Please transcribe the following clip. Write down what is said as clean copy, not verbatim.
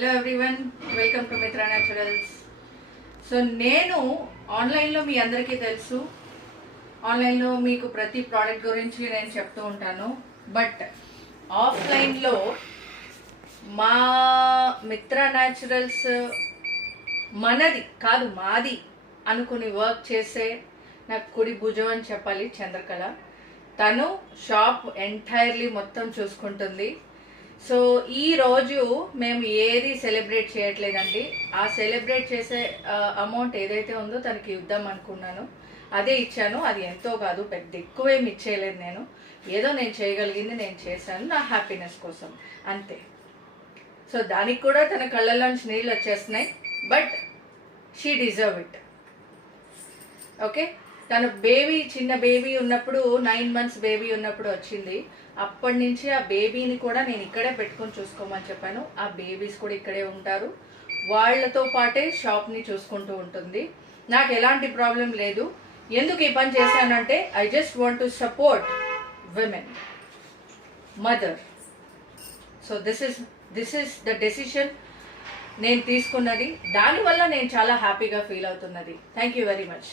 Hello everyone, welcome to Mitra naturals. So నేను ఆన్లైన్లో మీ అందరికీ తెలుసు, ఆన్లైన్లో మీకు ప్రతి ప్రోడక్ట్ గురించి నేను చెప్తూ ఉంటాను. బట్ ఆఫ్లైన్లో మా మిత్రా న్యాచురల్స్ మనది కాదు మాది అనుకుని వర్క్ చేసే నాకు కుడి భుజం అని చెప్పాలి చంద్రకళ. తను షాప్ ఎంటైర్లీ మొత్తం చూసుకుంటుంది. సో ఈ రోజు మేము ఏది సెలబ్రేట్ చేయట్లేదండి. ఆ సెలబ్రేట్ చేసే అమౌంట్ ఏదైతే ఉందో తనకి ఇద్దాం అనుకున్నాను, అదే ఇచ్చాను. అది ఎంతో కాదు, పెద్ద ఎక్కువేమి ఇచ్చేయలేదు. నేను ఏదో నేను చేయగలిగింది నేను చేశాను, నా హ్యాపీనెస్ కోసం అంతే. సో దానికి కూడా తన కళ్ళల్లోంచి నీళ్ళు వచ్చేస్తున్నాయి. But she deserve it. Okay, తను చిన్న బేబీ ఉన్నప్పుడు 9 months బేబీ ఉన్నప్పుడు వచ్చింది. అప్పటి నుంచి ఆ బేబీని కూడా నేను ఇక్కడే పెట్టుకొని చూసుకోమని చెప్పాను. ఆ బేబీస్ కూడా ఇక్కడే ఉంటారు, వాళ్లతో పాటే షాప్ని చూసుకుంటూ ఉంటుంది. నాకు ఎలాంటి ప్రాబ్లం లేదు. ఎందుకు ఈ పని చేశానంటే I just want to support women, mother. So this is the decision నేను తీసుకున్నది. దానివల్ల నేను చాలా హ్యాపీగా ఫీల్ అవుతున్నది. Thank you very much.